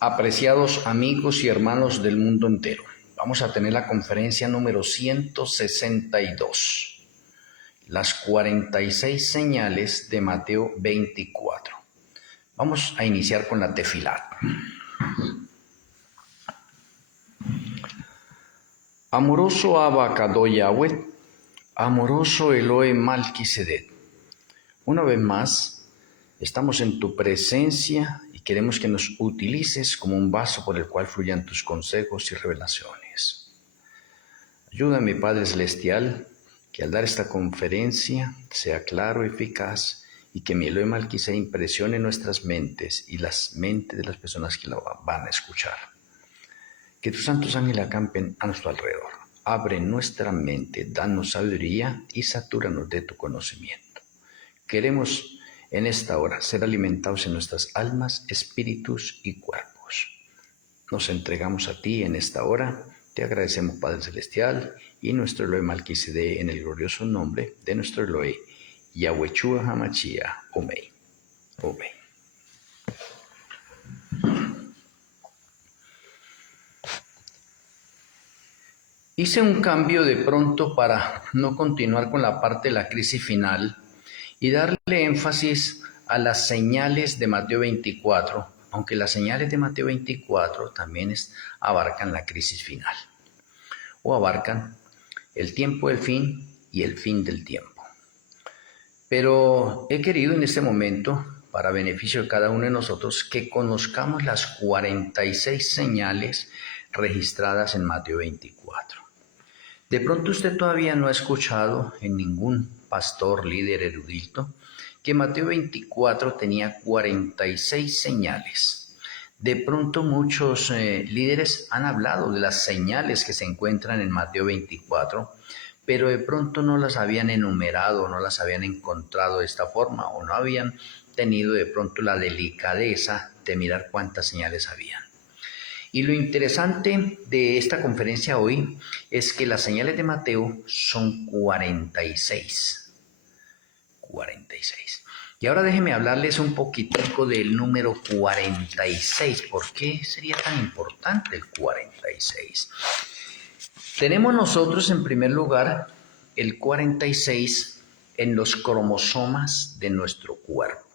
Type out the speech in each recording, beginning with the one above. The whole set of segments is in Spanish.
Apreciados amigos y hermanos del mundo entero, vamos a tener la conferencia número 162, las 46 señales de Mateo 24. Vamos a iniciar con la tefilá. Amoroso Abba Kadosh Yahweh, amoroso Elohe Malquisedec, una vez más estamos en tu presencia y queremos que nos utilices como un vaso por el cual fluyan tus consejos y revelaciones. Ayúdame, Padre Celestial, que al dar esta conferencia sea claro, eficaz y que mi Elohe Malquisedec impresione nuestras mentes y las mentes de las personas que la van a escuchar. Que tus santos ángeles acampen a nuestro alrededor. Abre nuestra mente, danos sabiduría y satúranos de tu conocimiento. Queremos en esta hora ser alimentados en nuestras almas, espíritus y cuerpos. Nos entregamos a ti en esta hora. Te agradecemos, Padre Celestial, y nuestro Elohe Malquisedec en el glorioso nombre de nuestro Elohe, Yahweh Hamashiach. Amén. Amén. Hice un cambio de pronto para no continuar con la parte de la crisis final y darle énfasis a las señales de Mateo 24, aunque las señales de Mateo 24 también abarcan la crisis final, o abarcan el tiempo del fin y el fin del tiempo. Pero he querido en este momento, para beneficio de cada uno de nosotros, que conozcamos las 46 señales registradas en Mateo 24. De pronto usted todavía no ha escuchado en ningún pastor, líder, erudito, que Mateo 24 tenía 46 señales. De pronto muchos líderes han hablado de las señales que se encuentran en Mateo 24, pero de pronto no las habían enumerado, no las habían encontrado de esta forma, o no habían tenido de pronto la delicadeza de mirar cuántas señales habían. Y lo interesante de esta conferencia hoy es que las señales de Mateo son 46. 46. Y ahora déjenme hablarles un poquitico del número 46. ¿Por qué sería tan importante el 46? Tenemos nosotros en primer lugar el 46 en los cromosomas de nuestro cuerpo.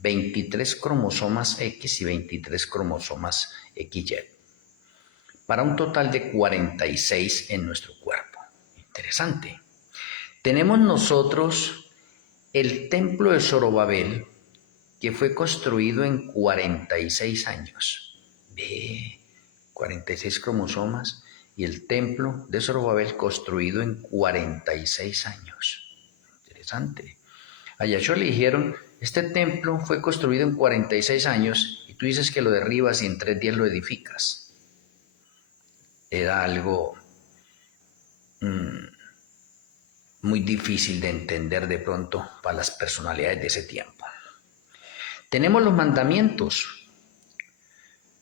23 cromosomas X y 23 cromosomas XY, para un total de 46 en nuestro cuerpo. Interesante. Tenemos nosotros el templo de Zorobabel, que fue construido en 46 años. Ve, 46 cromosomas y el templo de Zorobabel construido en 46 años. Interesante. A Yahshua le dijeron: este templo fue construido en 46 años y tú dices que lo derribas y en 3 días lo edificas. Era algo muy difícil de entender de pronto para las personalidades de ese tiempo. Tenemos los mandamientos.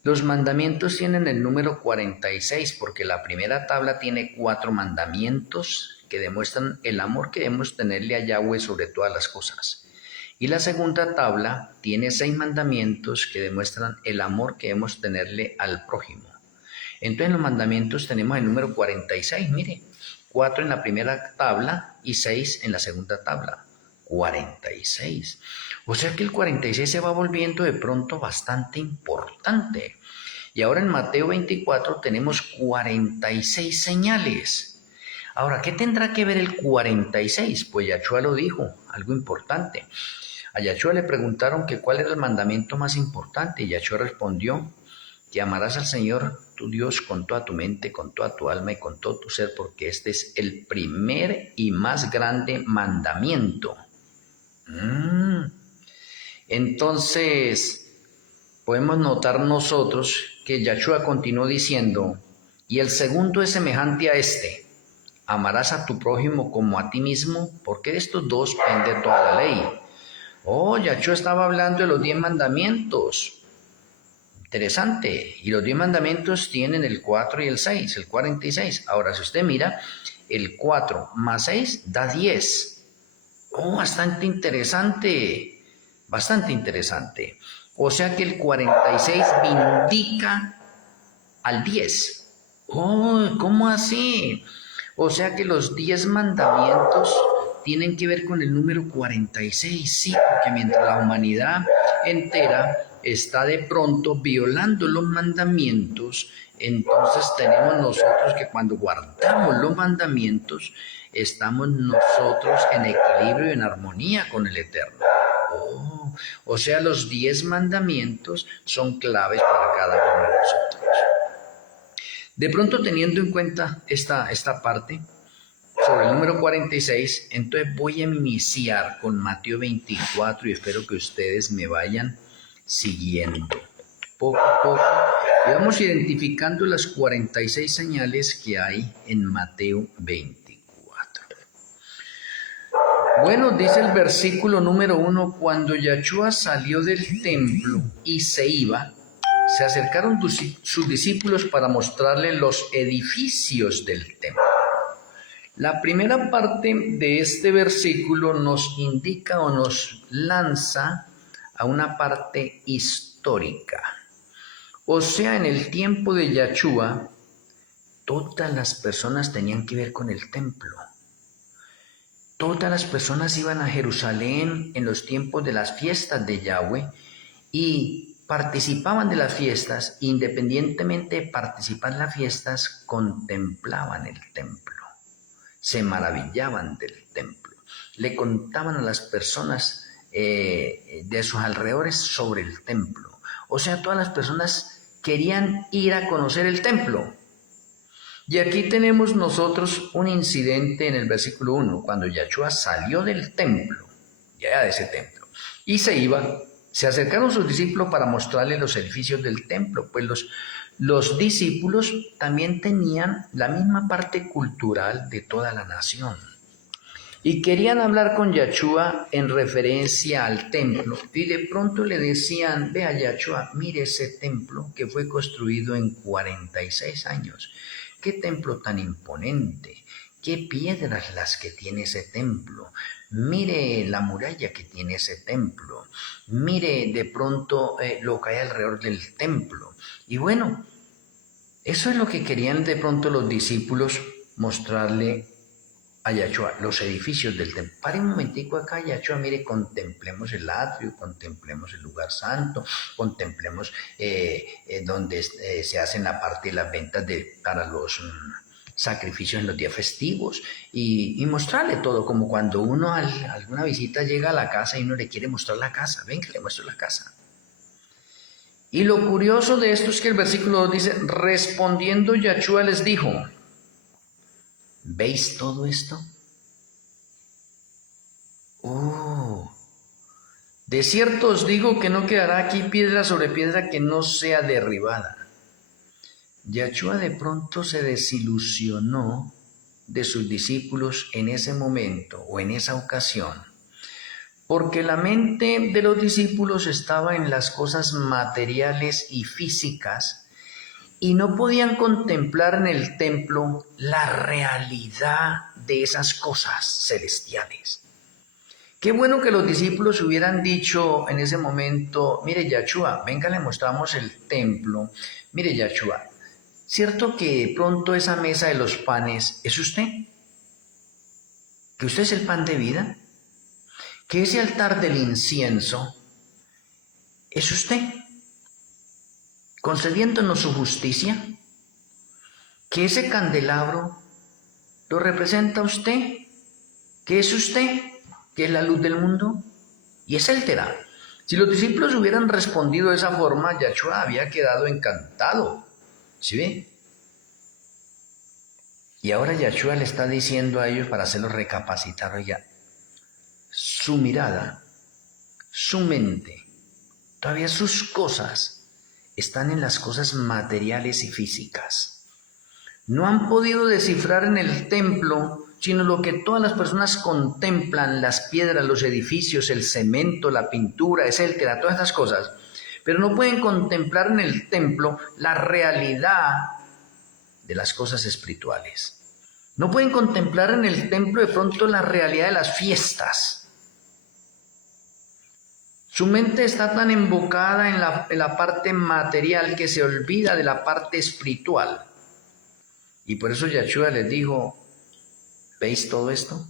Los mandamientos tienen el número 46 porque la primera tabla tiene 4 mandamientos que demuestran el amor que debemos tenerle a Yahweh sobre todas las cosas. Y la segunda tabla tiene 6 mandamientos que demuestran el amor que debemos tenerle al prójimo. Entonces en los mandamientos tenemos el número 46, mire, 4 en la primera tabla y 6 en la segunda tabla. 46. O sea que el 46 se va volviendo de pronto bastante importante. Y ahora en Mateo 24 tenemos 46 señales. Ahora, ¿qué tendrá que ver el 46? Pues Yahshua lo dijo, algo importante. A Yahshua le preguntaron que cuál era el mandamiento más importante y Yahshua respondió que amarás al Señor tu Dios con toda tu mente, con toda tu alma y con todo tu ser, porque este es el primer y más grande mandamiento. Entonces, podemos notar nosotros que Yahshua continuó diciendo: y el segundo es semejante a este: amarás a tu prójimo como a ti mismo, porque de estos dos pende toda la ley. Oh, Yahshua estaba hablando de los 10 mandamientos. Interesante. Y los 10 mandamientos tienen el 4 y el 6, el 46. Ahora, si usted mira, el 4 más 6 da 10. Oh, bastante interesante. Bastante interesante. O sea que el 46 indica al 10. Oh, ¿cómo así? O sea que los 10 mandamientos tienen que ver con el número 46, sí, porque mientras la humanidad entera está de pronto violando los mandamientos, entonces tenemos nosotros que cuando guardamos los mandamientos, estamos nosotros en equilibrio y en armonía con el Eterno. Oh, o sea, los 10 mandamientos son claves para cada uno de nosotros. De pronto, teniendo en cuenta esta parte sobre el número 46, entonces voy a iniciar con Mateo 24 y espero que ustedes me vayan siguiendo poco a poco. Y vamos identificando las 46 señales que hay en Mateo 24. Bueno, dice el versículo número 1, cuando Yahshua salió del templo y se iba, se acercaron sus discípulos para mostrarle los edificios del templo. La primera parte de este versículo nos indica o nos lanza a una parte histórica. O sea, en el tiempo de Yahshua, todas las personas tenían que ver con el templo. Todas las personas iban a Jerusalén en los tiempos de las fiestas de Yahweh y participaban de las fiestas, independientemente de participar en las fiestas, contemplaban el templo, se maravillaban del templo, le contaban a las personas de sus alrededores sobre el templo. O sea, todas las personas querían ir a conocer el templo. Y aquí tenemos nosotros un incidente en el versículo 1, cuando Yahshua salió del templo, ya de ese templo, y se iba. Se acercaron sus discípulos para mostrarle los edificios del templo, pues los discípulos también tenían la misma parte cultural de toda la nación. Y querían hablar con Yahshua en referencia al templo. Y de pronto le decían, vea Yahshua, mire ese templo que fue construido en 46 años. ¡Qué templo tan imponente! ¡Qué piedras las que tiene ese templo! Mire la muralla que tiene ese templo. Mire de pronto lo que hay alrededor del templo. Y bueno, eso es lo que querían de pronto los discípulos mostrarle a Yahshua, los edificios del templo. Pare un momentico acá, Yahshua, mire, contemplemos el atrio, contemplemos el lugar santo, contemplemos donde se hacen la parte de las ventas para los sacrificios en los días festivos y mostrarle todo, como cuando uno a alguna visita llega a la casa y uno le quiere mostrar la casa. Ven que le muestro la casa. Y lo curioso de esto es que el versículo 2 dice, respondiendo Yahshua les dijo, ¿veis todo esto? De cierto os digo que no quedará aquí piedra sobre piedra que no sea derribada. Yahshua de pronto se desilusionó de sus discípulos en ese momento o en esa ocasión, porque la mente de los discípulos estaba en las cosas materiales y físicas, y no podían contemplar en el templo la realidad de esas cosas celestiales. Qué bueno que los discípulos hubieran dicho en ese momento, mire Yahshua, venga, le mostramos el templo. Mire Yahshua, ¿cierto que pronto esa mesa de los panes es usted? ¿Que usted es el pan de vida? ¿Que ese altar del incienso es usted? Concediéndonos su justicia, que ese candelabro lo representa usted, que es usted, que es la luz del mundo, y es Éltera. Si los discípulos hubieran respondido de esa forma, Yahshua había quedado encantado, ¿sí ve? Y ahora Yahshua le está diciendo a ellos para hacerlos recapacitar, oiga, su mirada, su mente, todavía sus cosas, están en las cosas materiales y físicas. No han podido descifrar en el templo, sino lo que todas las personas contemplan, las piedras, los edificios, el cemento, la pintura, etcétera, todas esas cosas. Pero no pueden contemplar en el templo la realidad de las cosas espirituales. No pueden contemplar en el templo de pronto la realidad de las fiestas. Su mente está tan embocada en la parte material que se olvida de la parte espiritual. Y por eso Yahshua les dijo, ¿veis todo esto?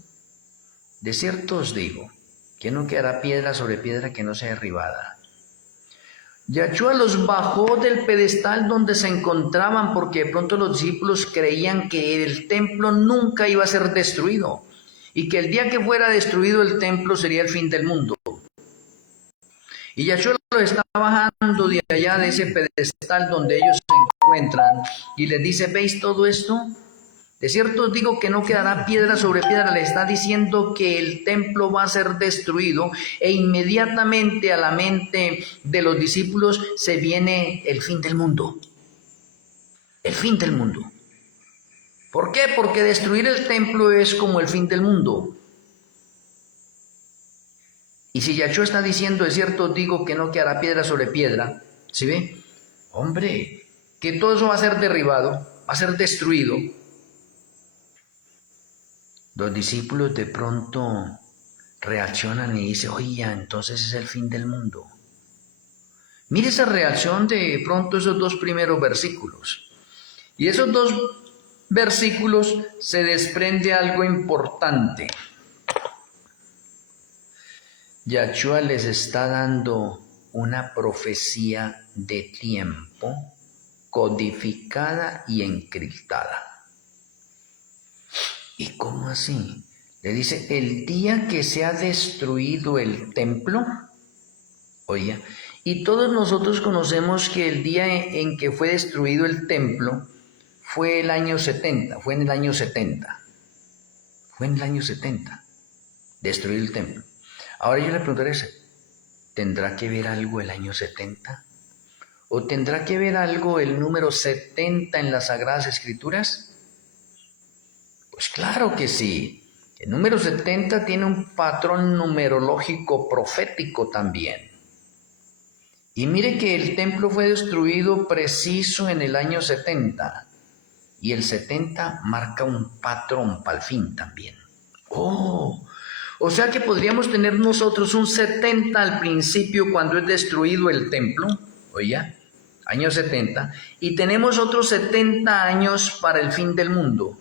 De cierto os digo, que no quedará piedra sobre piedra que no sea derribada. Yahshua los bajó del pedestal donde se encontraban porque de pronto los discípulos creían que el templo nunca iba a ser destruido y que el día que fuera destruido el templo sería el fin del mundo. Y Yahshua los está bajando de allá de ese pedestal donde ellos se encuentran y les dice, ¿veis todo esto? De cierto os digo que no quedará piedra sobre piedra. Le está diciendo que el templo va a ser destruido e inmediatamente a la mente de los discípulos se viene el fin del mundo. El fin del mundo. ¿Por qué? Porque destruir el templo es como el fin del mundo. Y si Yahshua está diciendo, de cierto os digo que no quedará piedra sobre piedra, ¿sí ve? Hombre, que todo eso va a ser derribado, va a ser destruido. Los discípulos de pronto reaccionan y dicen, oye, entonces es el fin del mundo. Mire esa reacción de pronto esos dos primeros versículos. Y esos dos versículos se desprende algo importante. Yahshua les está dando una profecía de tiempo codificada y encriptada. ¿Y cómo así? Le dice, el día que se ha destruido el templo, oye, y todos nosotros conocemos que el día en que fue destruido el templo fue el año 70, fue en el año 70. Fue en el año 70, destruir el templo. Ahora yo le preguntaré, ¿tendrá que ver algo el año 70? ¿O tendrá que ver algo el número 70 en las Sagradas Escrituras? Pues claro que sí. El número 70 tiene un patrón numerológico profético también. Y mire que el templo fue destruido preciso en el año 70. Y el 70 marca un patrón para el fin también. O sea que podríamos tener nosotros un 70 al principio cuando es destruido el templo, oye, año 70, y tenemos otros 70 años para el fin del mundo.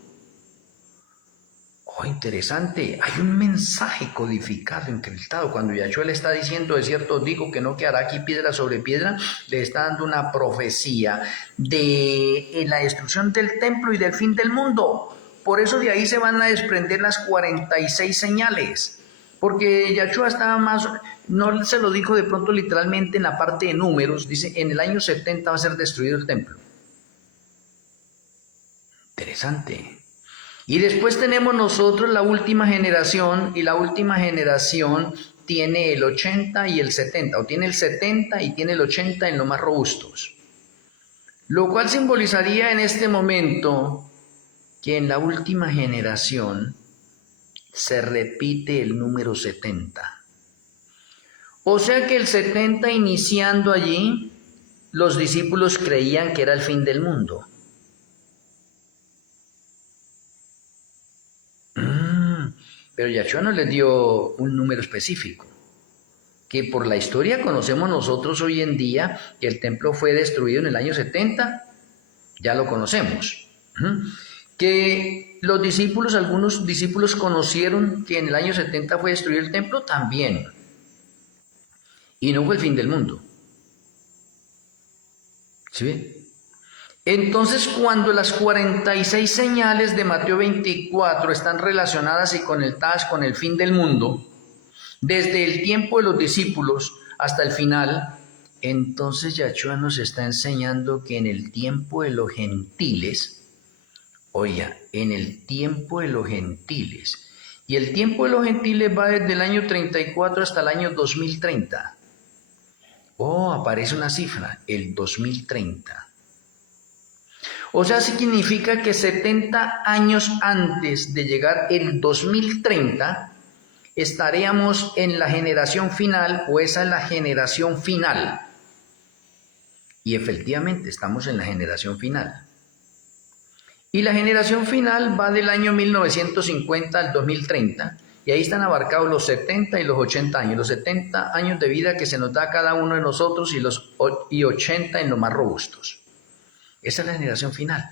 Interesante, hay un mensaje codificado, encriptado. Cuando Yahshua le está diciendo, de cierto os digo que no quedará aquí piedra sobre piedra, le está dando una profecía de la destrucción del templo y del fin del mundo. Por eso de ahí se van a desprender las 46 señales. Porque Yahshua estaba más, no se lo dijo de pronto literalmente en la parte de números, dice, en el año 70 va a ser destruido el templo. Interesante. Y después tenemos nosotros la última generación, y la última generación tiene el 80 y el 70, o tiene el 70 y tiene el 80 en los más robustos. Lo cual simbolizaría en este momento que en la última generación se repite el número 70. O sea que el 70 iniciando allí, los discípulos creían que era el fin del mundo. Pero Yahshua no les dio un número específico, que por la historia conocemos nosotros hoy en día que el templo fue destruido en el año 70, ya lo conocemos. Que los discípulos, algunos discípulos conocieron que en el año 70 fue destruido el templo también, y no fue el fin del mundo. ¿Sí? Entonces, cuando las 46 señales de Mateo 24 están relacionadas y conectadas con el fin del mundo, desde el tiempo de los discípulos hasta el final, entonces Yahshua nos está enseñando que en el tiempo de los gentiles, oiga, en el tiempo de los gentiles, y el tiempo de los gentiles va desde el año 34 hasta el año 2030. Aparece una cifra, el 2030. O sea, significa que 70 años antes de llegar el 2030, estaríamos en la generación final, o esa es la generación final. Y efectivamente estamos en la generación final. Y la generación final va del año 1950 al 2030, Y ahí están abarcados los 70 y los 80 años. Los 70 años de vida que se nos da a cada uno de nosotros y 80 en los más robustos. Esa es la generación final.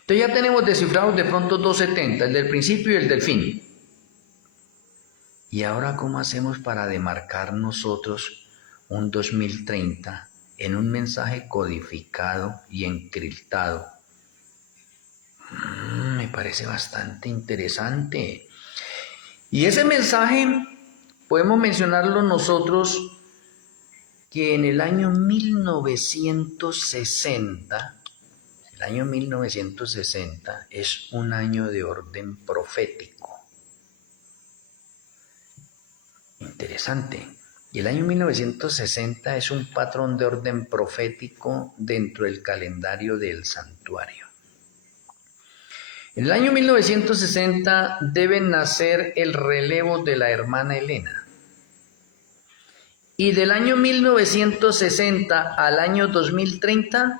Entonces ya tenemos descifrados de pronto 270, el del principio y el del fin. ¿Y ahora cómo hacemos para demarcar nosotros un 2030 en un mensaje codificado y encriptado? Me parece bastante interesante. Y ese mensaje podemos mencionarlo nosotros que en el año 1960, el año 1960 es un año de orden profético. Interesante. Y el año 1960 es un patrón de orden profético dentro del calendario del santuario. En el año 1960 debe nacer el relevo de la hermana Elena. Y del año 1960 al año 2030,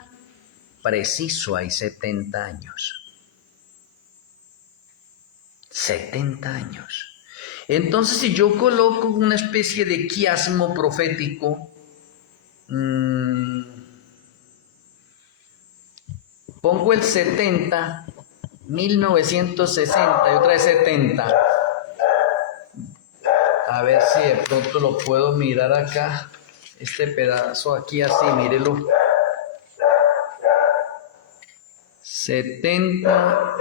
preciso hay 70 años. 70 años. Entonces, si yo coloco una especie de quiasmo profético, pongo el 70, 1960 y otra vez 70. A ver si de pronto lo puedo mirar acá. Este pedazo aquí así, mírelo. 70,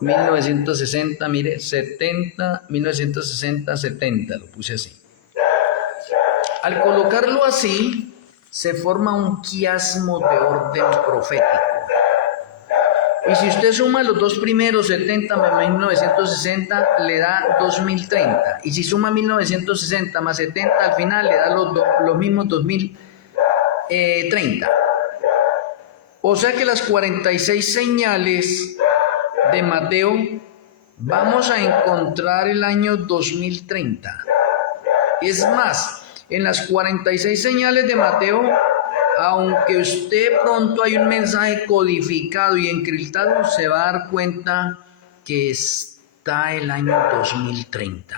1960, mire, 70, 1960, 70, lo puse así. Al colocarlo así, se forma un quiasmo de orden profético. Y si usted suma los dos primeros, 70 más 1960, le da 2030. Y si suma 1960 más 70, al final le da los mismos 2030. O sea que las 46 señales de Mateo vamos a encontrar el año 2030. Es más, en las 46 señales de Mateo, aunque usted pronto hay un mensaje codificado y encriptado, se va a dar cuenta que está el año 2030.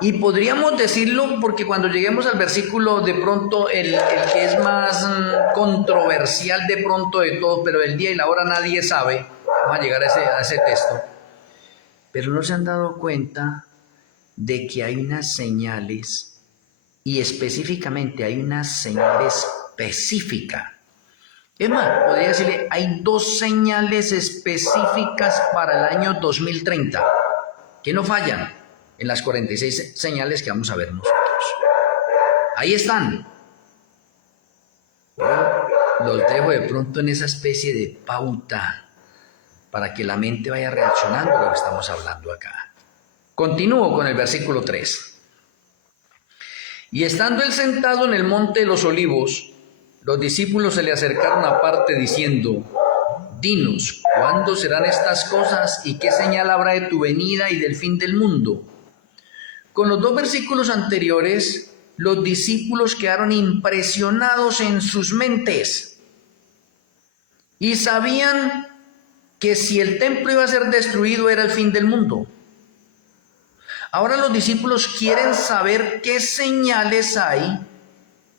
Y podríamos decirlo porque cuando lleguemos al versículo, de pronto el que es más controversial de pronto de todo, pero el día y la hora nadie sabe, vamos a llegar a ese texto, pero no se han dado cuenta de que hay unas señales, y específicamente hay una señal específica. Es más, podría decirle, hay dos señales específicas para el año 2030, que no fallan en las 46 señales que vamos a ver nosotros. Ahí están. Los dejo de pronto en esa especie de pauta para que la mente vaya reaccionando a lo que estamos hablando acá. Continúo con el versículo 3. Y estando él sentado en el monte de los olivos, los discípulos se le acercaron aparte diciendo: dinos, ¿cuándo serán estas cosas y qué señal habrá de tu venida y del fin del mundo? Con los dos versículos anteriores, los discípulos quedaron impresionados en sus mentes y sabían que si el templo iba a ser destruido era el fin del mundo. Ahora los discípulos quieren saber qué señales hay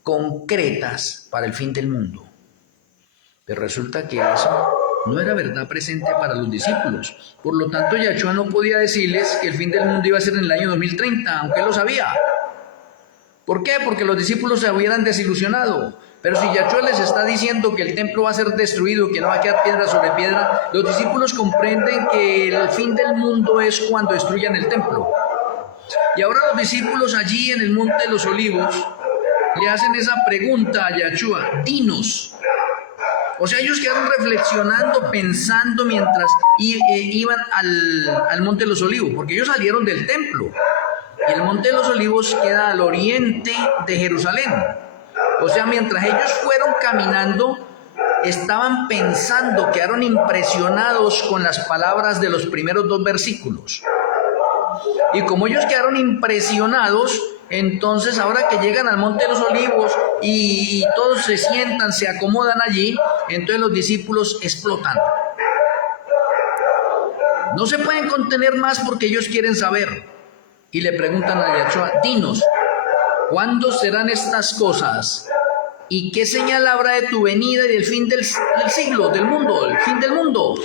concretas para el fin del mundo. Pero resulta que eso no era verdad presente para los discípulos. Por lo tanto, Yahshua no podía decirles que el fin del mundo iba a ser en el año 2030, aunque él lo sabía. ¿Por qué? Porque los discípulos se hubieran desilusionado. Pero si Yahshua les está diciendo que el templo va a ser destruido, que no va a quedar piedra sobre piedra, los discípulos comprenden que el fin del mundo es cuando destruyan el templo. Y ahora los discípulos allí en el monte de los olivos le hacen esa pregunta a Yahshua: dinos. O sea, ellos quedaron reflexionando, pensando mientras iban al monte de los olivos, porque ellos salieron del templo. Y el monte de los olivos queda al oriente de Jerusalén. O sea, mientras ellos fueron caminando, estaban pensando, quedaron impresionados con las palabras de los primeros dos versículos. Y como ellos quedaron impresionados, entonces ahora que llegan al monte de los olivos y todos se sientan, se acomodan allí, entonces los discípulos explotan. No se pueden contener más porque ellos quieren saber. Y le preguntan a Yahshua, dinos, ¿cuándo serán estas cosas? ¿Y qué señal habrá de tu venida y del fin del siglo, del mundo, el fin del mundo?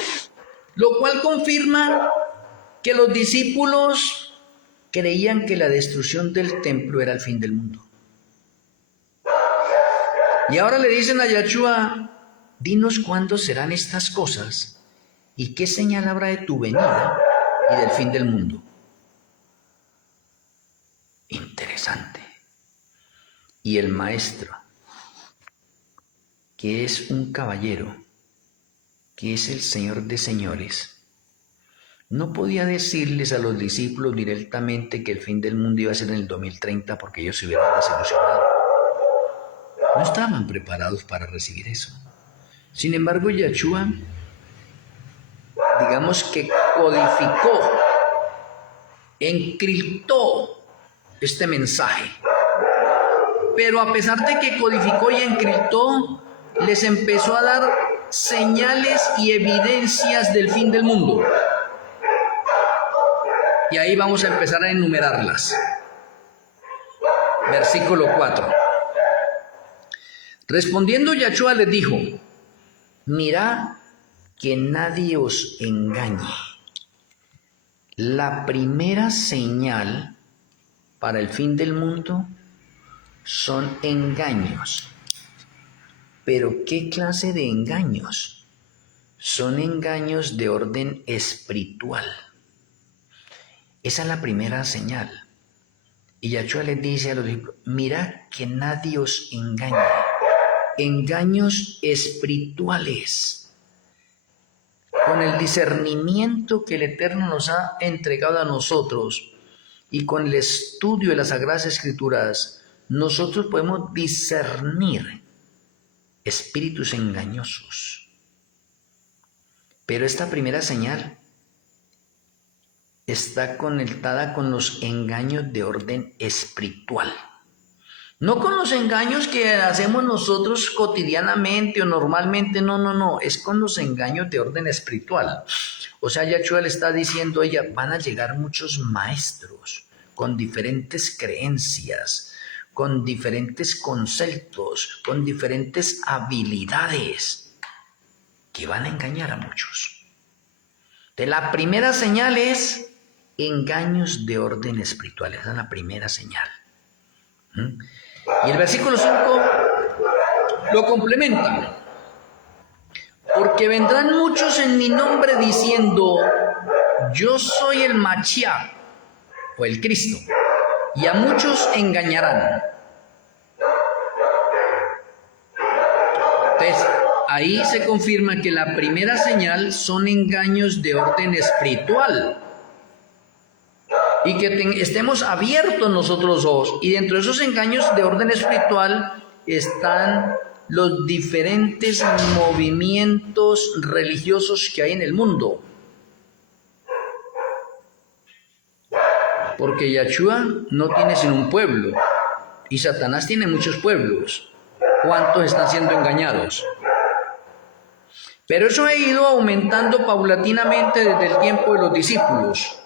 Lo cual confirma que los discípulos creían que la destrucción del templo era el fin del mundo. Y ahora le dicen a Yahshua, dinos cuándo serán estas cosas y qué señal habrá de tu venida y del fin del mundo. Interesante. Y el maestro, que es un caballero, que es el Señor de señores, no podía decirles a los discípulos directamente que el fin del mundo iba a ser en el 2030 porque ellos se hubieran desilusionado. No estaban preparados para recibir eso. Sin embargo, Yahshua, digamos que codificó, encriptó este mensaje. Pero a pesar de que codificó y encriptó, les empezó a dar señales y evidencias del fin del mundo. Y ahí vamos a empezar a enumerarlas. Versículo 4. Respondiendo Yahshua les dijo, mirad que nadie os engañe. La primera señal para el fin del mundo son engaños. ¿Pero qué clase de engaños? Son engaños de orden espiritual. Esa es la primera señal. Y Yahshua les dice a los discípulos, mirad que nadie os engañe. Engaños espirituales. Con el discernimiento que el Eterno nos ha entregado a nosotros y con el estudio de las Sagradas Escrituras, nosotros podemos discernir espíritus engañosos. Pero esta primera señal está conectada con los engaños de orden espiritual. No con los engaños que hacemos nosotros cotidianamente o normalmente, no, es con los engaños de orden espiritual. O sea, Yahshua le está diciendo a ella, van a llegar muchos maestros con diferentes creencias, con diferentes conceptos, con diferentes habilidades, que van a engañar a muchos. De la primera señal es engaños de orden espiritual, esa es la primera señal. Y el versículo 5 lo complementa. Porque vendrán muchos en mi nombre diciendo, yo soy el Mashiach, o el Cristo, y a muchos engañarán. Entonces, ahí se confirma que la primera señal son engaños de orden espiritual. Y que estemos abiertos nosotros dos. Y dentro de esos engaños de orden espiritual están los diferentes movimientos religiosos que hay en el mundo. Porque Yahshua no tiene sino un pueblo. Y Satanás tiene muchos pueblos. ¿Cuántos están siendo engañados? Pero eso ha ido aumentando paulatinamente desde el tiempo de los discípulos.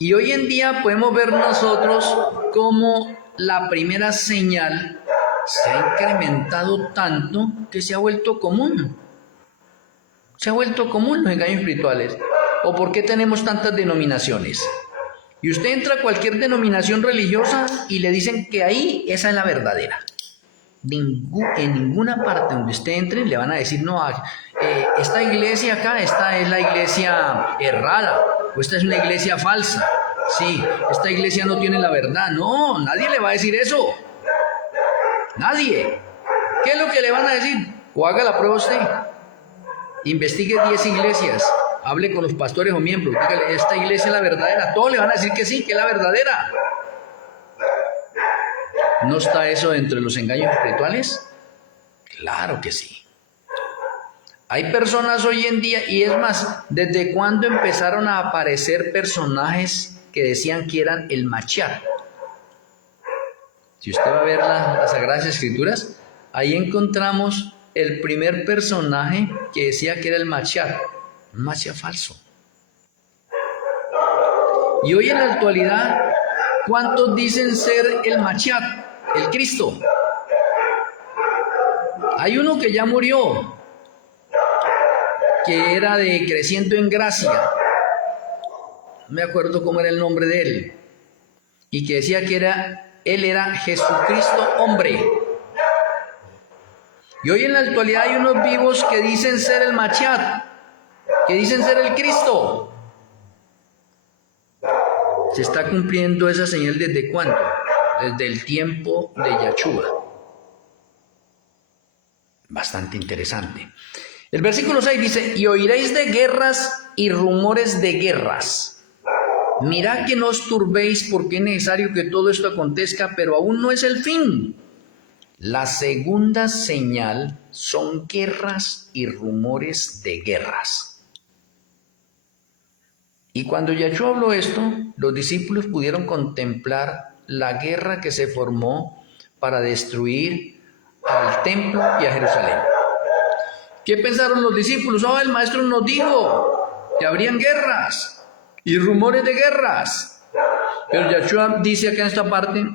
Y hoy en día podemos ver nosotros cómo la primera señal se ha incrementado tanto que se ha vuelto común. Se ha vuelto común los engaños espirituales. ¿O por qué tenemos tantas denominaciones? Y usted entra a cualquier denominación religiosa y le dicen que ahí esa es la verdadera. En ninguna parte donde usted entre le van a decir, no, esta iglesia acá, esta es la iglesia errada, o esta es una iglesia falsa. Sí, esta iglesia no tiene la verdad. No, nadie le va a decir eso. Nadie. ¿Qué es lo que le van a decir? O haga la prueba usted. Investigue 10 iglesias. Hable con los pastores o miembros. Dígale, esta iglesia es la verdadera. Todos le van a decir que sí, que es la verdadera. ¿No está eso entre los engaños espirituales? Claro que sí. Hay personas hoy en día, y es más, ¿desde cuándo empezaron a aparecer personajes que decían que eran el Mashiach? Si usted va a ver las Sagradas Escrituras, ahí encontramos el primer personaje que decía que era el Mashiach. un Mashiach falso. Y hoy en la actualidad, ¿cuántos dicen ser el Mashiach, el Cristo? Hay uno que ya murió, que era de Creciendo en Gracia, no me acuerdo cómo era el nombre de él, y que decía que él era Jesucristo hombre. Y hoy en la actualidad hay unos vivos que dicen ser el Mashiach, que dicen ser el Cristo. Se está cumpliendo esa señal ¿desde cuándo? Desde el tiempo de Yahshua. Bastante interesante. El versículo 6 dice, y oiréis de guerras y rumores de guerras. Mirad que no os turbéis, porque es necesario que todo esto acontezca, pero aún no es el fin. La segunda señal son guerras y rumores de guerras. Y cuando Yahshua habló esto, los discípulos pudieron contemplar la guerra que se formó para destruir al templo y a Jerusalén. ¿Qué pensaron los discípulos? El maestro nos dijo que habrían guerras y rumores de guerras. Pero Yahshua dice acá en esta parte,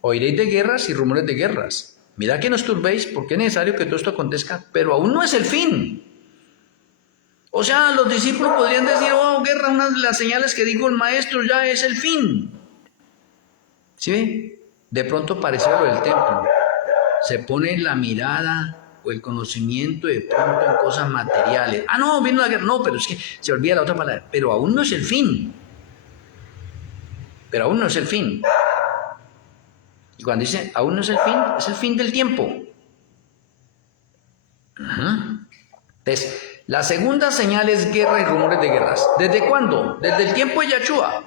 oiréis de guerras y rumores de guerras. Mirad que no os turbéis, porque es necesario que todo esto acontezca, pero aún no es el fin. O sea, los discípulos podrían decir, guerra, una de las señales que dijo el maestro ya es el fin. ¿Sí ve? De pronto pareció lo del templo. Se pone la mirada o el conocimiento de pronto en cosas materiales. No, vino la guerra. No, pero es que se olvida la otra palabra. Pero aún no es el fin. Pero aún no es el fin. Y cuando dice, aún no es el fin del tiempo. Entonces, la segunda señal es guerra y rumores de guerras. ¿Desde cuándo? Desde el tiempo de Yahshua.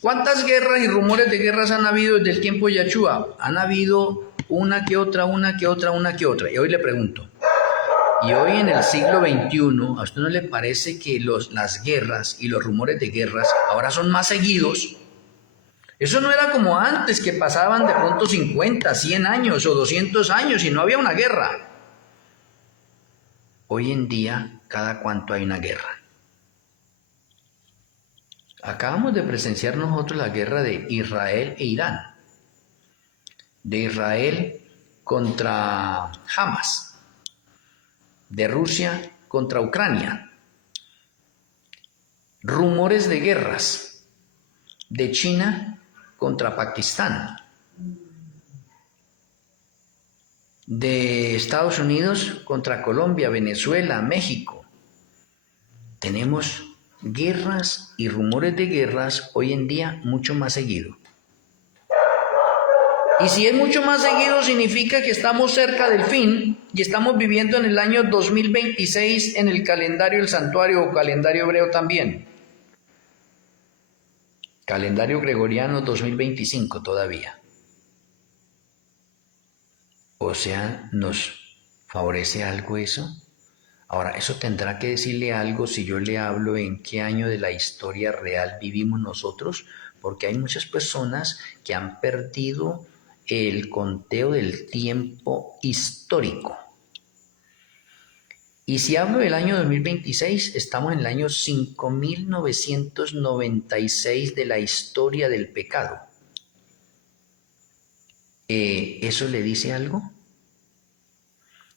¿Cuántas guerras y rumores de guerras han habido desde el tiempo de Yahshua? Han habido una que otra. Y hoy le pregunto, y hoy en el siglo XXI, ¿a usted no le parece que las guerras y los rumores de guerras ahora son más seguidos? Eso no era como antes, que pasaban de pronto 50, 100 años o 200 años y no había una guerra. Hoy en día, ¿cada cuánto hay una guerra? Acabamos de presenciar nosotros la guerra de Israel e Irán. De Israel contra Hamas. De Rusia contra Ucrania. Rumores de guerras. De China contra Pakistán. De Estados Unidos contra Colombia, Venezuela, México. Tenemos guerras y rumores de guerras hoy en día mucho más seguido. Y si es mucho más seguido, significa que estamos cerca del fin y estamos viviendo en el año 2026 en el calendario del santuario o calendario hebreo también. Calendario gregoriano 2025 todavía. O sea, ¿nos favorece algo eso? Ahora, eso tendrá que decirle algo si yo le hablo en qué año de la historia real vivimos nosotros, porque hay muchas personas que han perdido el conteo del tiempo histórico. Y si hablo del año 2026, estamos en el año 5996 de la historia del pecado. ¿Eso le dice algo?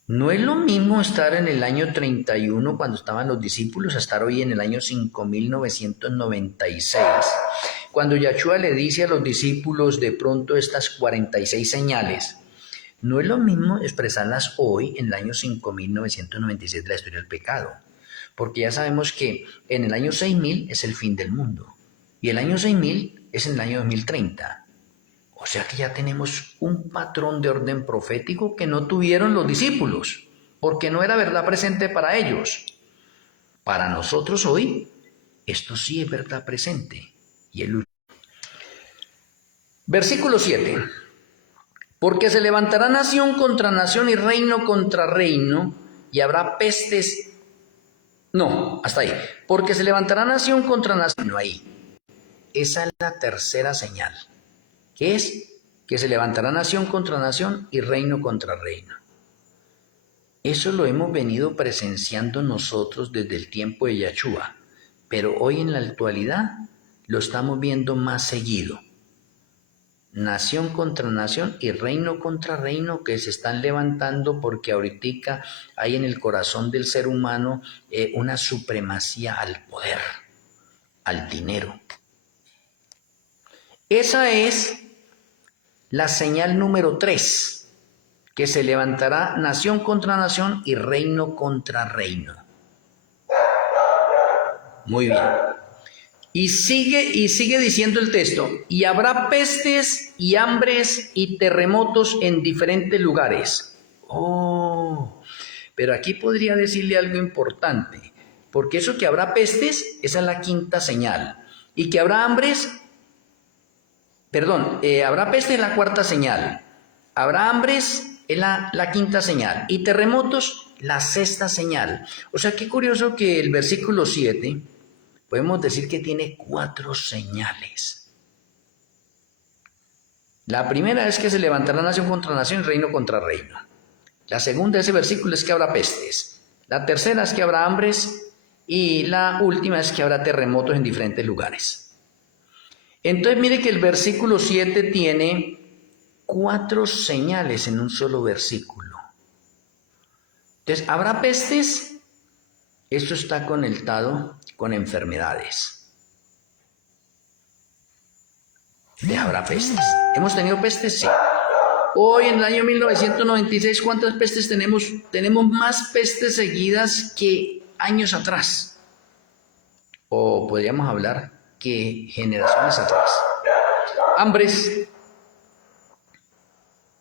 No es lo mismo estar en el año 31 cuando estaban los discípulos a estar hoy en el año 5996. Cuando Yahshua le dice a los discípulos de pronto estas 46 señales, no es lo mismo expresarlas hoy en el año 5996 de la historia del pecado, porque ya sabemos que en el año 6000 es el fin del mundo y el año 6000 es en el año 2030. O sea que ya tenemos un patrón de orden profético que no tuvieron los discípulos, porque no era verdad presente para ellos. Para nosotros hoy, esto sí es verdad presente. Y el versículo 7. Porque se levantará nación contra nación y reino contra reino, y habrá pestes. No, hasta ahí. Porque se levantará nación contra nación. No, ahí. Esa es la tercera señal. ¿Qué es? Que se levantará nación contra nación y reino contra reino. Eso lo hemos venido presenciando nosotros desde el tiempo de Yahshua, pero hoy en la actualidad lo estamos viendo más seguido. Nación contra nación y reino contra reino que se están levantando porque ahorita hay en el corazón del ser humano una supremacía al poder, al dinero. Esa es la señal número 3, que se levantará nación contra nación y reino contra reino. Muy bien. Y sigue diciendo el texto, y habrá pestes y hambres y terremotos en diferentes lugares. Oh, pero aquí podría decirle algo importante, porque eso que habrá pestes, esa es la quinta señal, y que habrá hambres, habrá pestes es la cuarta señal, habrá hambres es la quinta señal, y terremotos la sexta señal. O sea, qué curioso que el versículo 7... podemos decir que tiene 4 señales. La primera es que se levantará nación contra nación y reino contra reino. La segunda de ese versículo es que habrá pestes. La tercera es que habrá hambres. Y la última es que habrá terremotos en diferentes lugares. Entonces mire que el versículo 7 tiene 4 señales en un solo versículo. Entonces, ¿habrá pestes? Esto está conectado con enfermedades. ¿Habrá pestes? ¿Hemos tenido pestes? Sí. Hoy en el año 1996, ¿cuántas pestes tenemos? Tenemos más pestes seguidas que años atrás. O podríamos hablar que generaciones atrás. Hambres.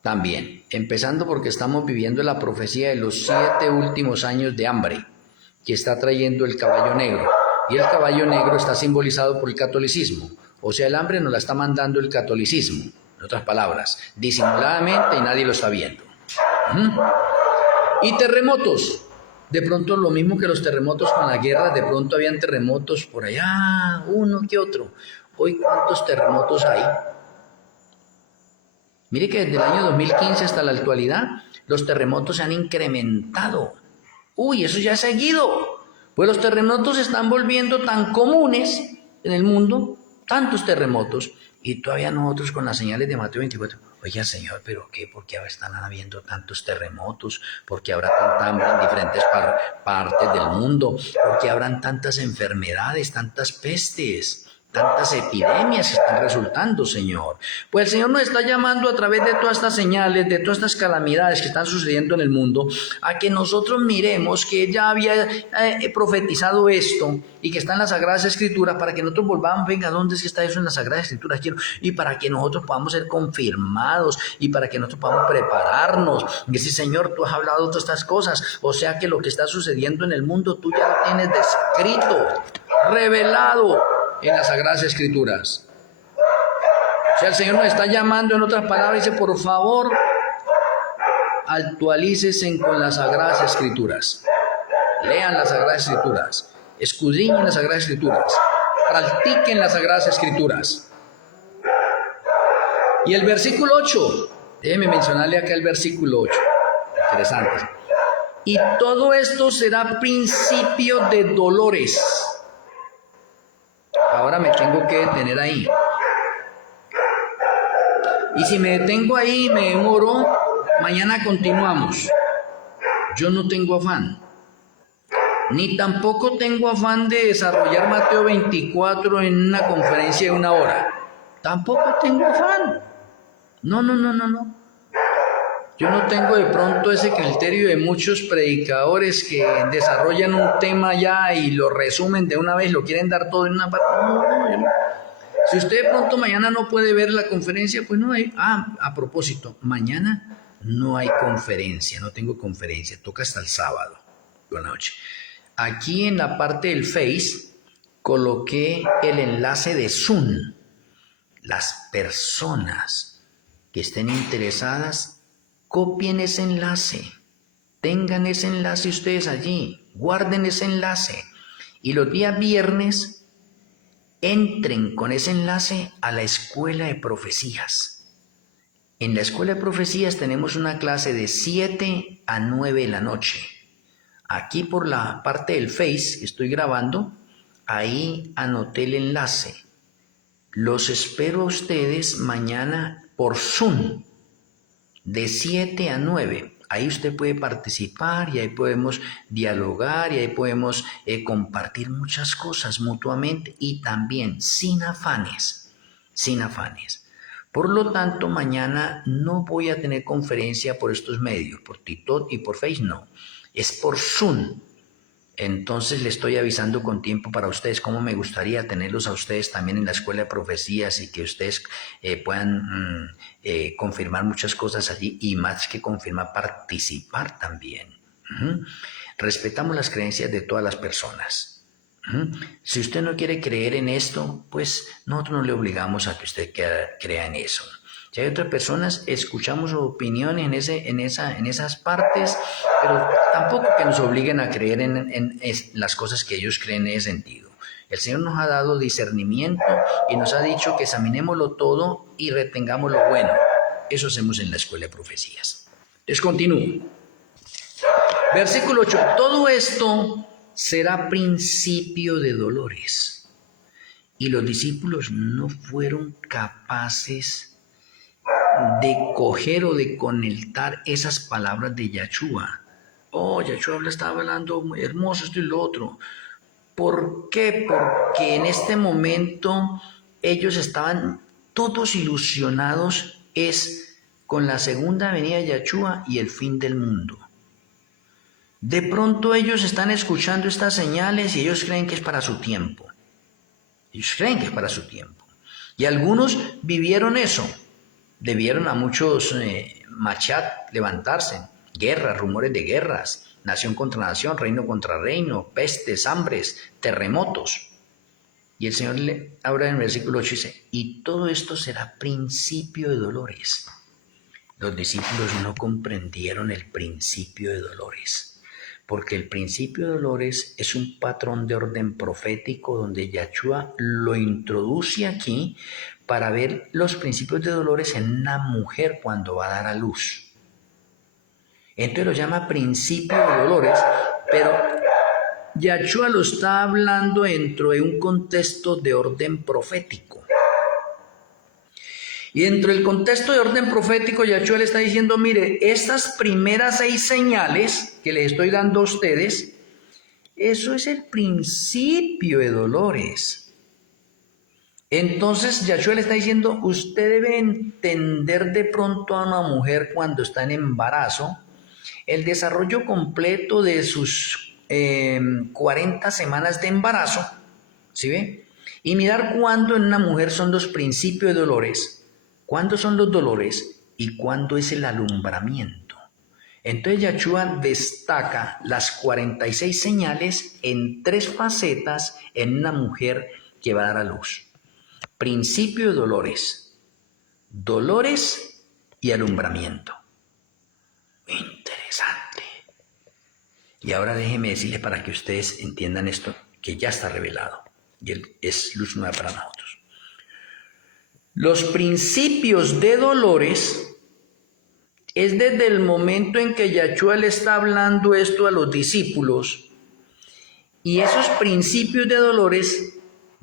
También. Empezando porque estamos viviendo la profecía de los 7 últimos años de hambre que está trayendo el caballo negro. Y el caballo negro está simbolizado por el catolicismo. O sea, el hambre nos la está mandando el catolicismo. En otras palabras, disimuladamente y nadie lo está viendo. Y terremotos. De pronto lo mismo que los terremotos con la guerra, de pronto habían terremotos por allá, uno que otro. Hoy, ¿cuántos terremotos hay? Mire que desde el año 2015 hasta la actualidad, los terremotos se han incrementado. Uy, eso ya ha seguido. Pues los terremotos se están volviendo tan comunes en el mundo, tantos terremotos, y todavía nosotros con las señales de Mateo 24. Oiga, Señor, ¿pero qué? ¿Por qué están habiendo tantos terremotos? ¿Por qué habrá tanta hambre en diferentes partes del mundo? ¿Por qué habrán tantas enfermedades, tantas pestes? Tantas epidemias que están resultando, Señor. Pues el Señor nos está llamando a través de todas estas señales, de todas estas calamidades que están sucediendo en el mundo, a que nosotros miremos que Él ya había profetizado esto y que está en las Sagradas Escrituras, para que nosotros volvamos, venga, ¿dónde es que está eso en las Sagradas Escrituras? Y para que nosotros podamos ser confirmados y para que nosotros podamos prepararnos. Y decir, Señor, tú has hablado de todas estas cosas, o sea que lo que está sucediendo en el mundo, tú ya lo tienes descrito, revelado en las Sagradas Escrituras. O sea, el Señor nos está llamando, en otras palabras, dice, por favor, actualícese con las Sagradas Escrituras. Lean las Sagradas Escrituras, escudriñen las Sagradas Escrituras, practiquen las Sagradas Escrituras. Y el versículo 8, déjeme mencionarle acá el versículo 8, interesante. Y todo esto será principio de dolores. Ahora me tengo que detener ahí. Y si me detengo ahí, me demoro, mañana continuamos. Yo no tengo afán. Ni tampoco tengo afán de desarrollar Mateo 24 en una conferencia de 1 hora. Tampoco tengo afán. No. Yo no tengo de pronto ese criterio de muchos predicadores que desarrollan un tema ya y lo resumen de una vez, lo quieren dar todo en una parte. No. Si usted de pronto mañana no puede ver la conferencia, pues no hay. A propósito, mañana no hay conferencia, no tengo conferencia, toca hasta el sábado por la noche. Aquí en la parte del Face coloqué el enlace de Zoom. Las personas que estén interesadas, copien ese enlace, tengan ese enlace ustedes allí, guarden ese enlace y los días viernes entren con ese enlace a la escuela de profecías. En la escuela de profecías tenemos una clase de 7 a 9 de la noche. Aquí por la parte del Face que estoy grabando, ahí anoté el enlace. Los espero a ustedes mañana por Zoom, de 7 a 9. Ahí usted puede participar y ahí podemos dialogar y ahí podemos compartir muchas cosas mutuamente y también sin afanes, sin afanes. Por lo tanto, mañana no voy a tener conferencia por estos medios, por TikTok y por Face, no. Es por Zoom. Entonces le estoy avisando con tiempo para ustedes cómo me gustaría tenerlos a ustedes también en la Escuela de Profecías y que ustedes puedan confirmar muchas cosas allí y más que confirmar, participar también. Respetamos las creencias de todas las personas. Si usted no quiere creer en esto, pues nosotros no le obligamos a que usted crea en eso. Si hay otras personas, escuchamos su opinión en esas partes, pero tampoco que nos obliguen a creer en las cosas que ellos creen en ese sentido. El Señor nos ha dado discernimiento y nos ha dicho que examinémoslo todo y retengamos lo bueno. Eso hacemos en la Escuela de Profecías. Les continúo. Versículo 8. Todo esto será principio de dolores. Y los discípulos no fueron capaces de coger o de conectar esas palabras de Yahshua. Yahshua estaba hablando muy hermoso, esto y lo otro. ¿Por qué? Porque en este momento ellos estaban todos ilusionados con la segunda venida de Yahshua y el fin del mundo. De pronto ellos están escuchando estas señales y ellos creen que es para su tiempo. Ellos creen que es para su tiempo. Y algunos vivieron eso. Debieron a muchos machat levantarse, guerras, rumores de guerras, nación contra nación, reino contra reino, pestes, hambres, terremotos. Y el Señor le habla en el versículo 8 y dice, y todo esto será principio de dolores. Los discípulos no comprendieron el principio de dolores, porque el principio de dolores es un patrón de orden profético donde Yahshua lo introduce aquí para ver los principios de dolores en una mujer cuando va a dar a luz. Entonces lo llama principio de dolores, pero Yahshua lo está hablando dentro de un contexto de orden profético. Y dentro del contexto de orden profético, Yahshua le está diciendo, mire, estas primeras 6 señales que les estoy dando a ustedes, eso es el principio de dolores. Entonces Yahshua le está diciendo, usted debe entender de pronto a una mujer cuando está en embarazo, el desarrollo completo de sus 40 semanas de embarazo, ¿sí ve? Y mirar cuándo en una mujer son los principios de dolores, cuándo son los dolores y cuándo es el alumbramiento. Entonces Yahshua destaca las 46 señales en 3 facetas en una mujer que va a dar a luz. Principio de dolores, dolores y alumbramiento. Interesante. Y ahora déjenme decirles para que ustedes entiendan esto, que ya está revelado y es luz nueva para nosotros. Los principios de dolores es desde el momento en que Yahshua le está hablando esto a los discípulos, y esos principios de dolores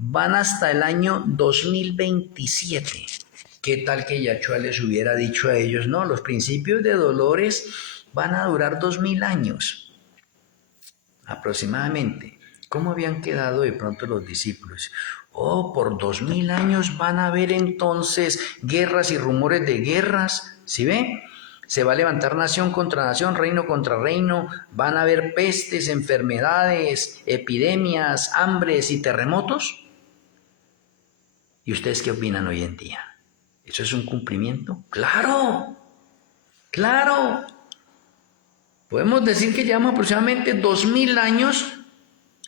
van hasta el año 2027. ¿Qué tal que Yahshua les hubiera dicho a ellos, no, los principios de dolores van a durar 2000 años? Aproximadamente. ¿Cómo habían quedado de pronto los discípulos? Por 2000 años van a haber entonces guerras y rumores de guerras, ¿sí ve? Se va a levantar nación contra nación, reino contra reino, van a haber pestes, enfermedades, epidemias, hambres y terremotos. ¿Y ustedes qué opinan hoy en día? ¿Eso es un cumplimiento? ¡Claro! ¡Claro! Podemos decir que llevamos aproximadamente 2000 años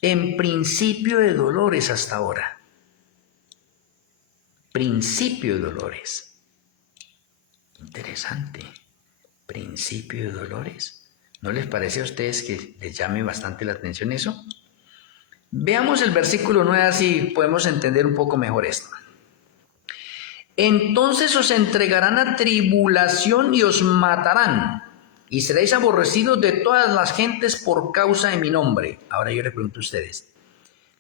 en principio de dolores hasta ahora. Principio de dolores. Interesante. Principio de dolores. ¿No les parece a ustedes que les llame bastante la atención eso? Veamos el versículo 9, así podemos entender un poco mejor esto. Entonces os entregarán a tribulación y os matarán, y seréis aborrecidos de todas las gentes por causa de mi nombre. Ahora yo les pregunto a ustedes,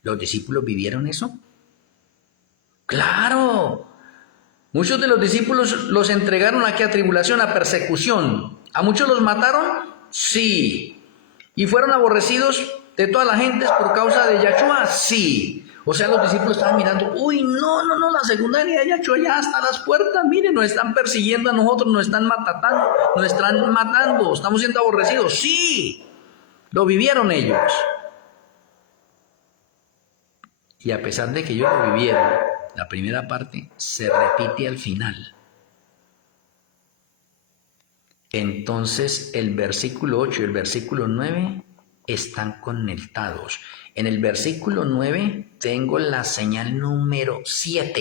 ¿los discípulos vivieron eso? ¡Claro! Muchos de los discípulos los entregaron aquí a tribulación, a persecución. ¿A muchos los mataron? Sí. ¿Y fueron aborrecidos de todas las gentes por causa de Yahshua? Sí. O sea, los discípulos estaban mirando, uy, no, la segunda venida de Yahshua ya está a las puertas, miren, nos están persiguiendo a nosotros, nos están matando, estamos siendo aborrecidos. Sí, lo vivieron ellos. Y a pesar de que ellos lo vivieron, la primera parte se repite al final. Entonces el versículo 8 y el versículo 9 están conectados. En el versículo 9 tengo la señal número 7.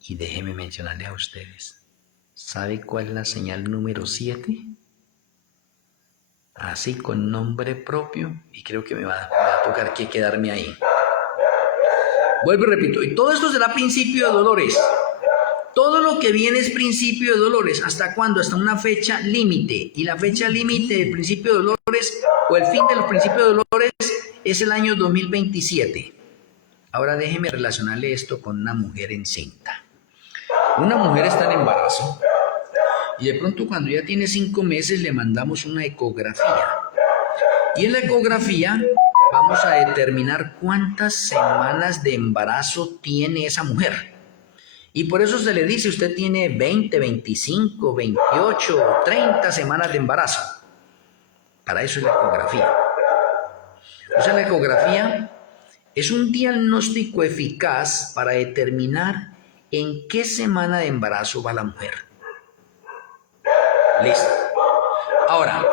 Y déjenme mencionarle a ustedes. ¿Sabe cuál es la señal número 7? Así con nombre propio. Y creo que me va a tocar que quedarme ahí. Vuelvo y repito. Y todo esto será principio de dolores. Todo lo que viene es principio de dolores. ¿Hasta cuándo? Hasta una fecha límite. Y la fecha límite del principio de dolores o el fin de los principios de dolores es el año 2027. Ahora déjeme relacionarle esto con una mujer encinta. Una mujer está en embarazo y de pronto cuando ya tiene 5 meses le mandamos una ecografía. Y en la ecografía vamos a determinar cuántas semanas de embarazo tiene esa mujer. Y por eso se le dice, usted tiene 20, 25, 28, 30 semanas de embarazo. Para eso es la ecografía. O sea, la ecografía es un diagnóstico eficaz para determinar en qué semana de embarazo va la mujer. Listo. Ahora,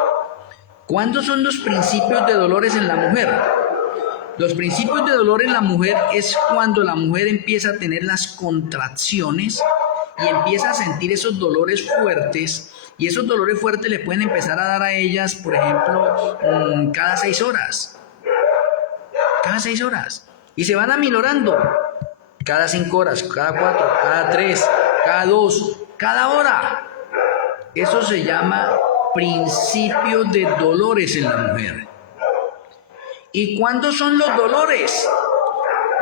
¿cuándo son los principios de dolores en la mujer? Los principios de dolor en la mujer es cuando la mujer empieza a tener las contracciones y empieza a sentir esos dolores fuertes. Y esos dolores fuertes le pueden empezar a dar a ellas, por ejemplo, cada 6 horas. Cada 6 horas. Y se van aminorando. Cada 5 horas, cada 4, cada 3, cada 2, cada hora. Eso se llama principio de dolores en la mujer. ¿Y cuándo son los dolores?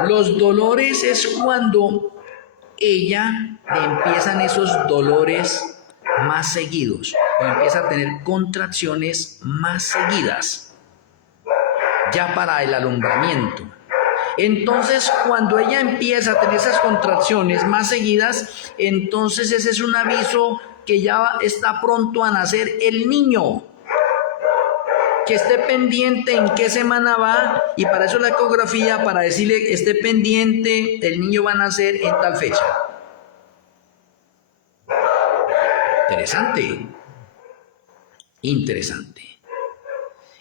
Los dolores es cuando ella le empiezan esos dolores más seguidos, o empieza a tener contracciones más seguidas, ya para el alumbramiento. Entonces, cuando ella empieza a tener esas contracciones más seguidas, entonces ese es un aviso que ya está pronto a nacer el niño. Que esté pendiente en qué semana va, y para eso la ecografía, para decirle esté pendiente, el niño va a nacer en tal fecha. Interesante. Interesante.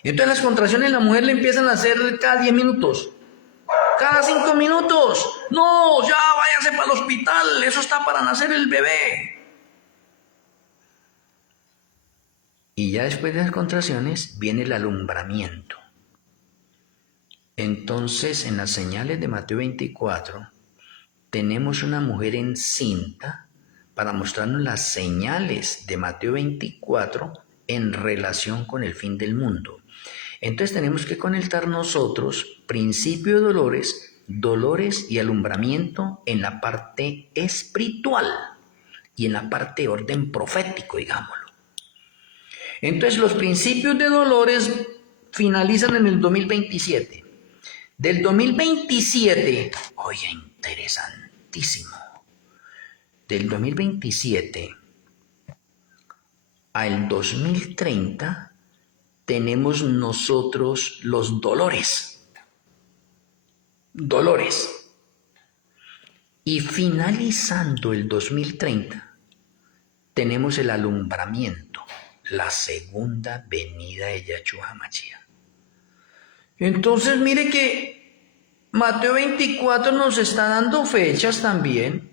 Entonces las contracciones en la mujer le empiezan a hacer cada 10 minutos. Cada 5 minutos. No, ya váyase para el hospital, eso está para nacer el bebé. Y ya después de las contracciones viene el alumbramiento. Entonces, en las señales de Mateo 24, tenemos una mujer encinta para mostrarnos las señales de Mateo 24 en relación con el fin del mundo. Entonces tenemos que conectar nosotros principio de dolores, dolores y alumbramiento en la parte espiritual y en la parte de orden profético, digámoslo. Entonces los principios de dolores finalizan en el 2027. Del 2027, oye, interesantísimo. Del 2027 al 2030 tenemos nosotros los dolores. Dolores. Y finalizando el 2030 tenemos el alumbramiento. La segunda venida de Yahshua HaMashiach. Entonces mire que Mateo 24 nos está dando fechas también,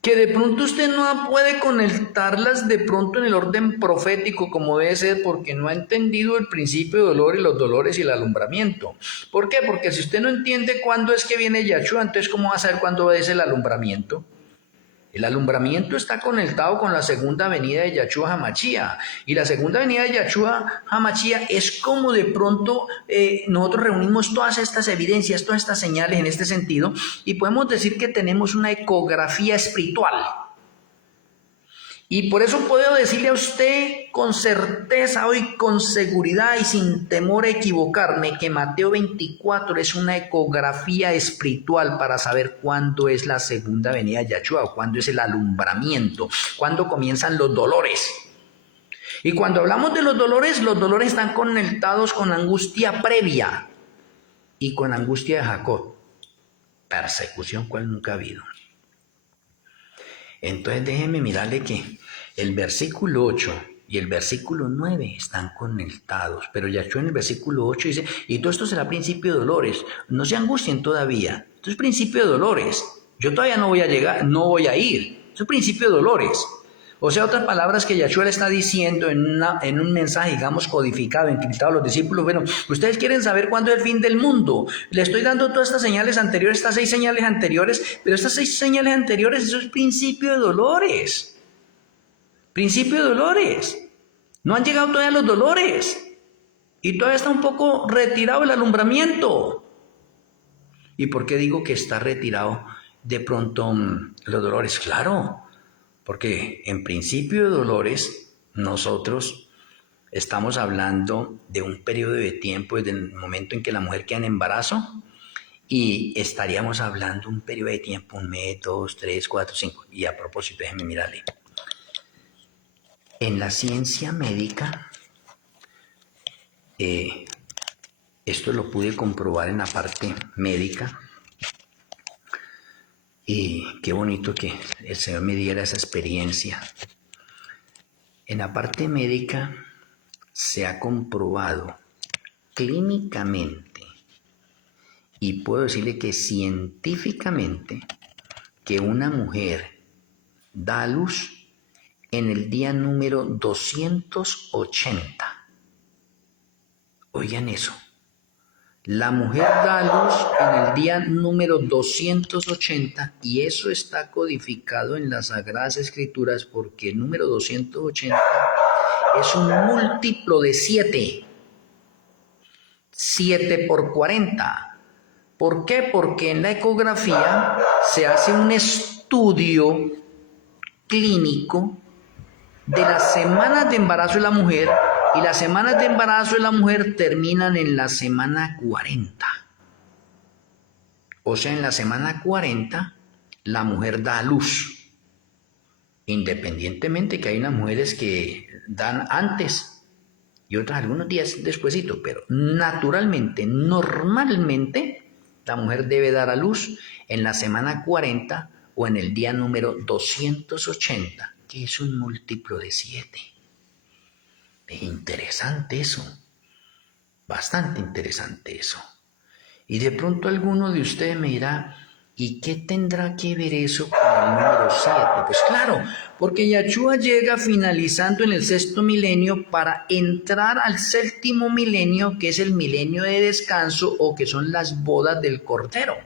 que de pronto usted no puede conectarlas de pronto en el orden profético como debe ser, porque no ha entendido el principio de dolor y los dolores y el alumbramiento. ¿Por qué? Porque si usted no entiende cuándo es que viene Yahshua, entonces ¿cómo va a saber cuándo es el alumbramiento? El alumbramiento está conectado con la segunda venida de Yahshua HaMashiach. Y la segunda venida de Yahshua HaMashiach es como de pronto nosotros reunimos todas estas evidencias, todas estas señales en este sentido, y podemos decir que tenemos una ecografía espiritual. Y por eso puedo decirle a usted con certeza hoy, con seguridad y sin temor a equivocarme, que Mateo 24 es una ecografía espiritual para saber cuándo es la segunda venida de Yahshua, cuándo es el alumbramiento, cuándo comienzan los dolores. Y cuando hablamos de los dolores están conectados con angustia previa y con angustia de Jacob. Persecución cual nunca ha habido. Entonces déjeme mirarle que el versículo 8 y el versículo 9 están conectados, pero Yahshua en el versículo 8 dice, y todo esto será principio de dolores, no se angustien todavía, esto es principio de dolores, yo todavía no voy a llegar, no voy a ir, esto es principio de dolores. O sea, otras palabras que Yahshua le está diciendo en un mensaje, digamos, codificado, encriptado a los discípulos. Bueno, ustedes quieren saber cuándo es el fin del mundo. Le estoy dando todas estas señales anteriores, estas 6 señales anteriores, pero estas 6 señales anteriores, eso es principio de dolores. Principio de dolores. No han llegado todavía los dolores. Y todavía está un poco retirado el alumbramiento. ¿Y por qué digo que está retirado de pronto los dolores? Claro. Porque en principio de dolores nosotros estamos hablando de un periodo de tiempo desde el momento en que la mujer queda en embarazo y estaríamos hablando un periodo de tiempo, 1 mes, 2, 3, 4, 5. Y a propósito, déjenme mirarle. En la ciencia médica, esto lo pude comprobar en la parte médica. Y qué bonito que el Señor me diera esa experiencia. En la parte médica se ha comprobado clínicamente y puedo decirle que científicamente que una mujer da a luz en el día número 280. Oigan eso. La mujer da a luz en el día número 280 y eso está codificado en las Sagradas Escrituras porque el número 280 es un múltiplo de 7. 7 por 40. ¿Por qué? Porque en la ecografía se hace un estudio clínico de las semanas de embarazo de la mujer. Y las semanas de embarazo de la mujer terminan en la semana 40. O sea, en la semana 40 la mujer da a luz. Independientemente que hay unas mujeres que dan antes y otras algunos días despuesito, pero naturalmente, normalmente, la mujer debe dar a luz en la semana 40 o en el día número 280, que es un múltiplo de 7. Es interesante eso, bastante interesante eso. Y de pronto alguno de ustedes me dirá, ¿y qué tendrá que ver eso con el número 7? Pues claro, porque Yahshua llega finalizando en el 6º milenio para entrar al 7º milenio, que es el milenio de descanso o que son las bodas del Cordero.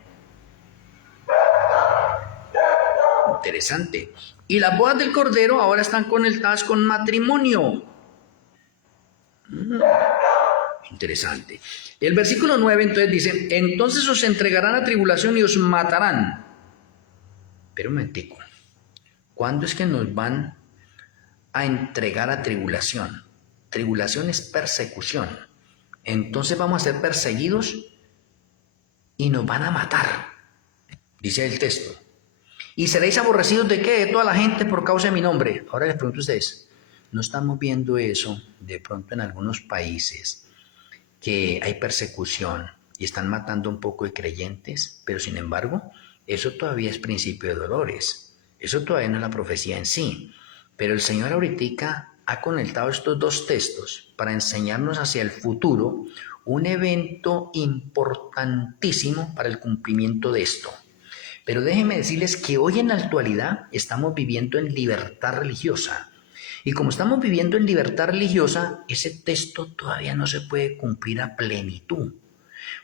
Interesante. Y las bodas del Cordero ahora están conectadas con matrimonio. Interesante. El versículo 9 entonces dice, entonces os entregarán a tribulación y os matarán. Pero un momentico, ¿cuándo es que nos van a entregar a tribulación? Tribulación es persecución. Entonces vamos a ser perseguidos y nos van a matar, dice el texto. Y seréis aborrecidos de qué? De toda la gente por causa de mi nombre. Ahora les pregunto a ustedes, ¿no estamos viendo eso de pronto en algunos países que hay persecución y están matando un poco de creyentes? Pero sin embargo, eso todavía es principio de dolores. Eso todavía no es la profecía en sí. Pero el Señor ahorita ha conectado estos 2 textos para enseñarnos hacia el futuro un evento importantísimo para el cumplimiento de esto. Pero déjenme decirles que hoy en la actualidad estamos viviendo en libertad religiosa. Y como estamos viviendo en libertad religiosa, ese texto todavía no se puede cumplir a plenitud.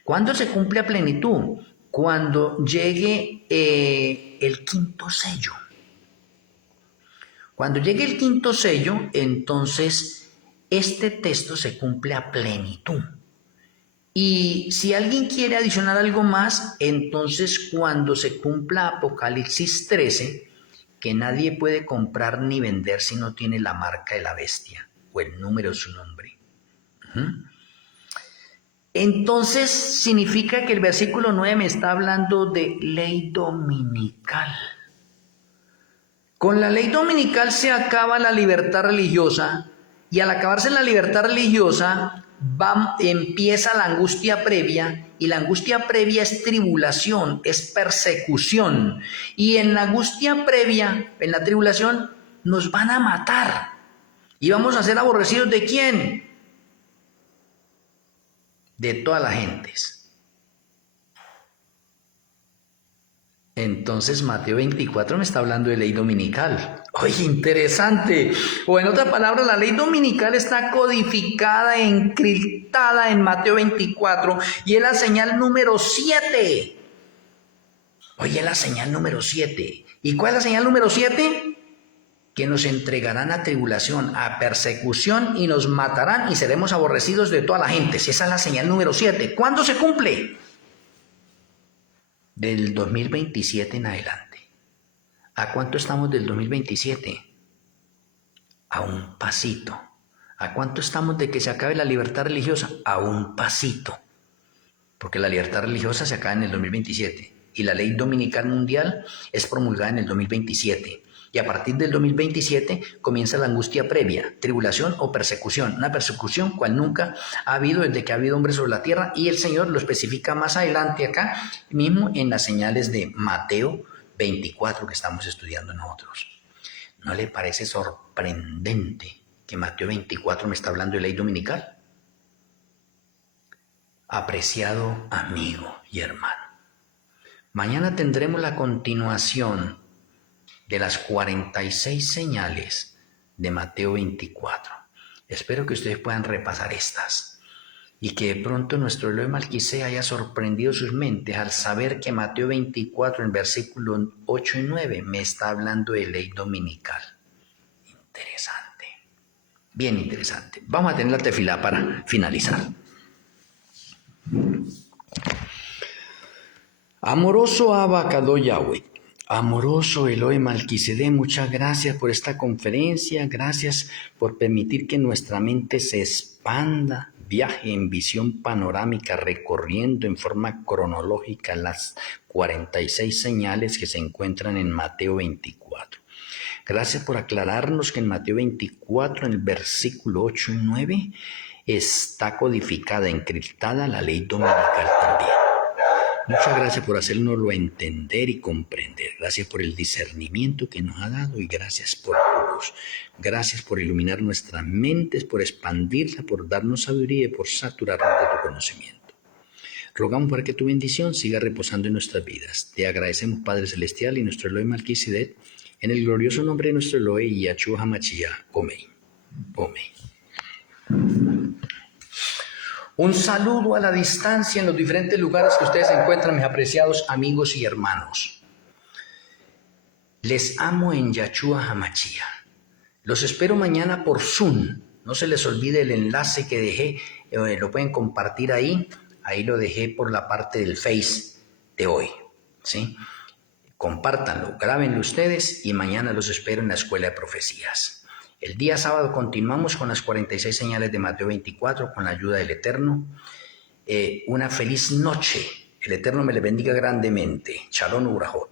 ¿Cuándo se cumple a plenitud? Cuando llegue el 5.º sello. Cuando llegue el quinto sello, entonces este texto se cumple a plenitud. Y si alguien quiere adicionar algo más, entonces cuando se cumpla Apocalipsis 13, que nadie puede comprar ni vender si no tiene la marca de la bestia o el número de su nombre. Entonces significa que el versículo 9 me está hablando de ley dominical. Con la ley dominical se acaba la libertad religiosa y al acabarse la libertad religiosa empieza la angustia previa, y la angustia previa es tribulación, es persecución. Y en la angustia previa, en la tribulación, nos van a matar. ¿Y vamos a ser aborrecidos de quién? De todas las gentes. Entonces Mateo 24 me está hablando de ley dominical. Oye, interesante. O en otras palabras, la ley dominical está codificada, encriptada en Mateo 24 y es la señal número 7. Oye, la señal número 7. ¿Y cuál es la señal número 7? Que nos entregarán a tribulación, a persecución y nos matarán y seremos aborrecidos de toda la gente. Esa es la señal número 7. ¿Cuándo se cumple? Del 2027 en adelante. ¿A cuánto estamos del 2027? A un pasito. ¿A cuánto estamos de que se acabe la libertad religiosa? A un pasito. Porque la libertad religiosa se acaba en el 2027 y la ley dominical mundial es promulgada en el 2027. Y a partir del 2027 comienza la angustia previa, tribulación o persecución. Una persecución cual nunca ha habido desde que ha habido hombres sobre la tierra, y el Señor lo especifica más adelante acá mismo en las señales de Mateo 24 que estamos estudiando nosotros. ¿No le parece sorprendente que Mateo 24 me está hablando de ley dominical? Apreciado amigo y hermano, mañana tendremos la continuación de las 46 señales de Mateo 24. Espero que ustedes puedan repasar estas y que de pronto nuestro Elohim Malquisé haya sorprendido sus mentes al saber que Mateo 24, en versículos 8 y 9, me está hablando de ley dominical. Interesante, bien interesante. Vamos a tener la tefilá para finalizar. Amoroso Abba Yahweh, amoroso Elohim Malquisedec, muchas gracias por esta conferencia, gracias por permitir que nuestra mente se expanda, viaje en visión panorámica, recorriendo en forma cronológica las 46 señales que se encuentran en Mateo 24. Gracias por aclararnos que en Mateo 24, en el versículo 8 y 9, está codificada, encriptada la ley dominical también. Muchas gracias por hacernoslo entender y comprender. Gracias por el discernimiento que nos ha dado y gracias por tu luz. Gracias por iluminar nuestras mentes, por expandirla, por darnos sabiduría y por saturarnos de tu conocimiento. Rogamos para que tu bendición siga reposando en nuestras vidas. Te agradecemos, Padre Celestial, y nuestro Elohim Malquisedec, en el glorioso nombre de nuestro Elohim, Yahshua HaMashiach. Amén. Amén. Un saludo a la distancia en los diferentes lugares que ustedes se encuentran, mis apreciados amigos y hermanos. Les amo en Yahshua HaMashiach. Los espero mañana por Zoom. No se les olvide el enlace que dejé, lo pueden compartir ahí. Ahí lo dejé por la parte del Face de hoy, ¿sí? Compártanlo, grábenlo ustedes y mañana los espero en la Escuela de Profecías. El día sábado continuamos con las 46 señales de Mateo 24 con la ayuda del Eterno. Una feliz noche. El Eterno me le bendiga grandemente. Shalom Urahot.